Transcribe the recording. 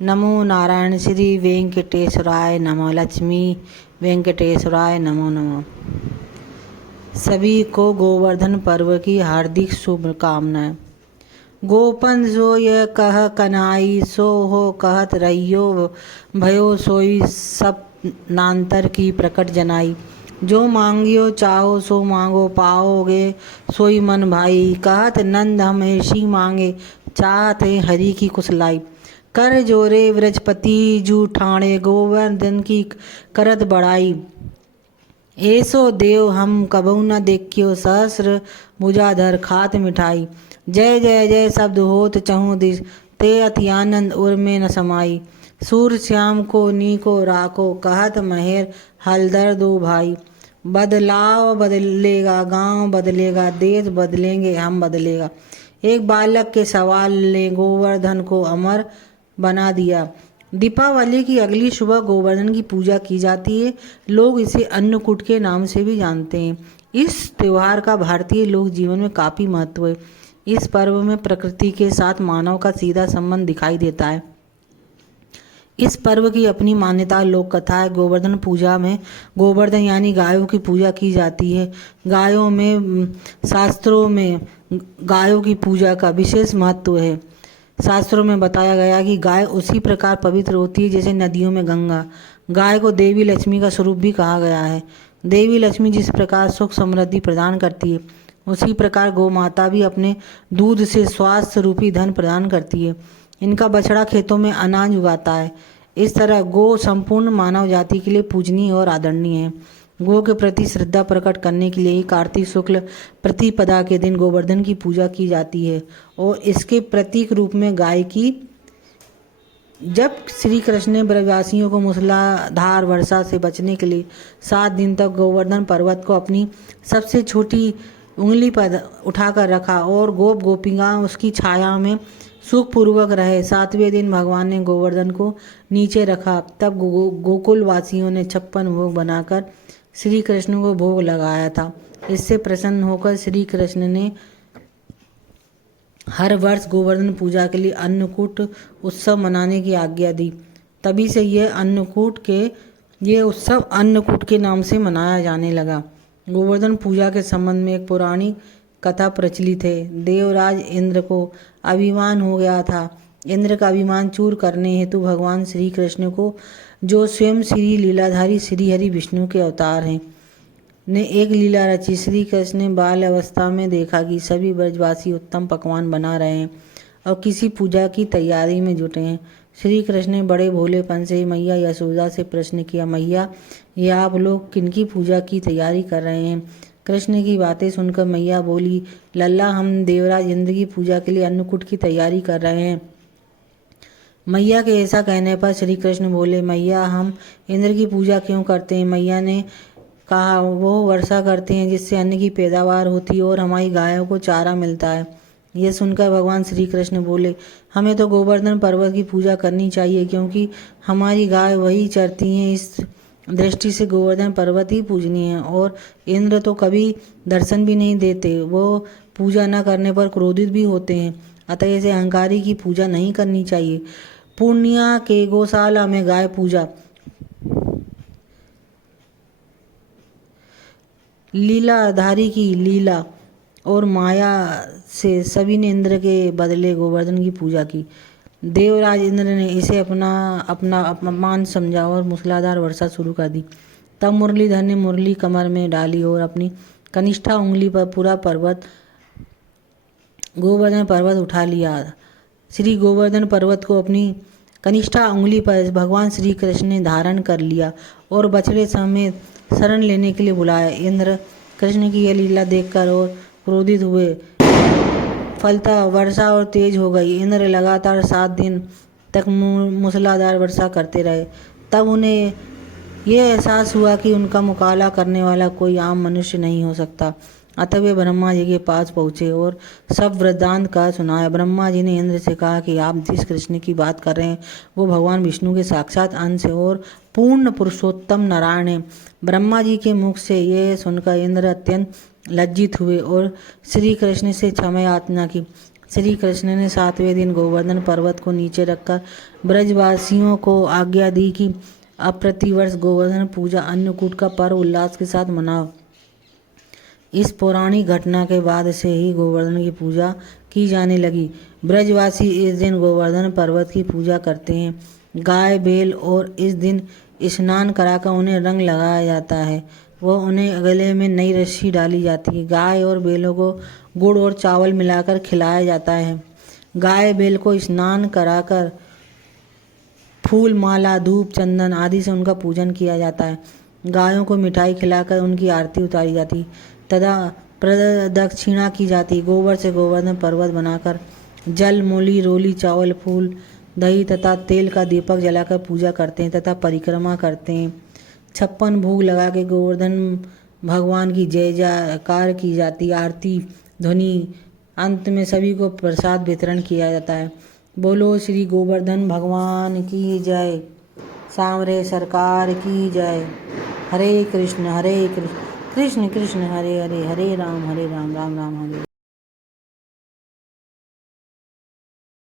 नमो नारायण श्री वेंकटेश्वराय नमो। लक्ष्मी वेंकटेश्वराय नमो नमो। सभी को गोवर्धन पर्व की हार्दिक शुभकामनाएं। गोपन जो यह कह कनाई, सो हो कहत रहियो भयो सोई सब नान्तर की प्रकट जनाई। जो मांगियो चाहो सो मांगो पाओगे सोई मन भाई। कहत नंद हम ऐसी मांगे चाहते हरि की कुशलाई। कर जोरे व्रजपति जू ठाणे गोवर्धन की करत बड़ाई। ऐसो देव हम कबहु न देखियो सहस्र भुजाधर खात मिठाई। जय जय जय शब्द होत चहु दिस ते अति आनंद उर में न समाई। सूर श्याम को नीको राको कहत महेर हलदर दो भाई। बदलाव बदलेगा गांव बदलेगा देश बदलेंगे हम बदलेगा। एक बालक के सवाल ने गोवर्धन को अमर बना दिया। दीपावली की अगली सुबह गोवर्धन की पूजा की जाती है। लोग इसे अन्नकूट के नाम से भी जानते हैं। इस त्योहार का भारतीय लोक जीवन में काफ़ी महत्व है। इस पर्व में प्रकृति के साथ मानव का सीधा संबंध दिखाई देता है। इस पर्व की अपनी मान्यता लोक कथा है। गोवर्धन पूजा में गोवर्धन यानी गायों की पूजा की जाती है। गायों में शास्त्रों में गायों की पूजा का विशेष महत्व है। शास्त्रों में बताया गया कि गाय उसी प्रकार पवित्र होती है जैसे नदियों में गंगा। गाय को देवी लक्ष्मी का स्वरूप भी कहा गया है। देवी लक्ष्मी जिस प्रकार सुख समृद्धि प्रदान करती है, उसी प्रकार गौ माता भी अपने दूध से स्वास्थ्य रूपी धन प्रदान करती है। इनका बछड़ा खेतों में अनाज उगाता है। इस तरह गौ संपूर्ण मानव जाति के लिए पूजनीय और आदरणीय है। गौ के प्रति श्रद्धा प्रकट करने के लिए ही कार्तिक शुक्ल प्रतिपदा के दिन गोवर्धन की पूजा की जाती है और इसके प्रतीक रूप में गाय की। जब श्री कृष्ण ने ब्रजवासियों को मूसलाधार वर्षा से बचने के लिए 7 दिन तक गोवर्धन पर्वत को अपनी सबसे छोटी उंगली पर उठाकर रखा और गोप गोपिकाएं उसकी छाया में सुखपूर्वक रहे। 7वें दिन भगवान ने गोवर्धन को नीचे रखा। तब गोकुल वासियों ने 56 भोग बनाकर श्री कृष्ण को भोग लगाया था। इससे प्रसन्न होकर श्री कृष्ण ने हर वर्ष गोवर्धन पूजा के लिए अन्नकूट उत्सव मनाने की आज्ञा दी। तभी से ये उत्सव अन्नकूट के नाम से मनाया जाने लगा। गोवर्धन पूजा के संबंध में एक पौराणिक कथा प्रचलित है। देवराज इंद्र को अभिमान हो गया था। इंद्र का अभिमान चूर करने हेतु भगवान श्री कृष्ण को, जो स्वयं श्री लीलाधारी श्री हरि विष्णु के अवतार हैं, ने एक लीला रची। श्री कृष्ण ने बाल अवस्था में देखा कि सभी ब्रजवासी उत्तम पकवान बना रहे हैं और किसी पूजा की तैयारी में जुटे हैं। श्री कृष्ण ने बड़े भोलेपन से मैया यशोदा से प्रश्न किया, मैया ये आप लोग किनकी पूजा की तैयारी कर रहे हैं? कृष्ण की बातें सुनकर मैया बोली, लल्ला हम देवराज इंद्र की पूजा के लिए अन्नकूट की तैयारी कर रहे हैं। मैया के ऐसा कहने पर श्री कृष्ण बोले, मैया हम इंद्र की पूजा क्यों करते हैं? मैया ने कहा, वो वर्षा करते हैं जिससे अन्न की पैदावार होती है और हमारी गायों को चारा मिलता है। यह सुनकर भगवान श्री कृष्ण बोले, हमें तो गोवर्धन पर्वत की पूजा करनी चाहिए क्योंकि हमारी गाय वही चरती हैं। इस दृष्टि से गोवर्धन पर्वत ही पूजनीय है और इंद्र तो कभी दर्शन भी नहीं देते। वो पूजा न करने पर क्रोधित भी होते हैं। अतः ऐसे अहंकारी की पूजा नहीं करनी चाहिए। पूर्णिया के गौशाला में गाय पूजा लीलाधारी की लीला और माया से सभी ने इंद्र के बदले गोवर्धन की पूजा की। देवराज इंद्र ने इसे अपना अपमान समझा और मूसलाधार वर्षा शुरू कर दी। तब मुरलीधर ने मुरली कमर में डाली और अपनी कनिष्ठा उंगली पर पूरा गोवर्धन पर्वत उठा लिया। श्री गोवर्धन पर्वत को अपनी कनिष्ठा उंगली पर भगवान श्री कृष्ण ने धारण कर लिया और बछड़े समेत शरण लेने के लिए बुलाया। इंद्र कृष्ण की यह लीला देखकर और क्रोधित हुए। फलतः वर्षा और तेज हो गई। इंद्र लगातार 7 दिन तक मूसलाधार वर्षा करते रहे। तब उन्हें यह एहसास हुआ कि उनका मुकाबला करने वाला कोई आम मनुष्य नहीं हो सकता। अतः वे ब्रह्मा जी के पास पहुँचे और सब वृत्तांत का सुनाया। ब्रह्मा जी ने इंद्र से कहा कि आप जिस कृष्ण की बात कर रहे हैं वो भगवान विष्णु के साक्षात अंश है और पूर्ण पुरुषोत्तम नारायण है। ब्रह्मा जी के मुख से यह सुनकर इंद्र अत्यंत लज्जित हुए और श्री कृष्ण से क्षमा याचना की। श्री कृष्ण ने 7वें दिन गोवर्धन पर्वत को नीचे रखकर ब्रजवासियों को आज्ञा दी कि अब प्रतिवर्ष गोवर्धन पूजा अन्नकूट का पर्व उल्लास के साथ मनाओ। इस पौराणिक घटना के बाद से ही गोवर्धन की पूजा की जाने लगी। ब्रजवासी इस दिन गोवर्धन पर्वत की पूजा करते हैं। गाय बैल और इस दिन स्नान कराकर उन्हें रंग लगाया जाता है। उन्हें गले में नई रस्सी डाली जाती है। गाय और बैलों को गुड़ और चावल मिलाकर खिलाया जाता है। गाय बैल को स्नान कराकर फूल माला धूप चंदन आदि से उनका पूजन किया जाता है। गायों को मिठाई खिलाकर उनकी आरती उतारी जाती तथा प्रदक्षिणा की जाती। गोबर से गोवर्धन पर्वत बनाकर जल मूली रोली चावल फूल दही तथा तेल का दीपक जलाकर पूजा करते हैं तथा परिक्रमा करते हैं। 56 भोग लगा के गोवर्धन भगवान की जय जयकार की जाती। आरती ध्वनि अंत में सभी को प्रसाद वितरण किया जाता है। बोलो श्री गोवर्धन भगवान की जय। सांवरे सरकार की जय। हरे कृष्ण कृष्ण कृष्ण हरे हरे, हरे राम राम राम हरे।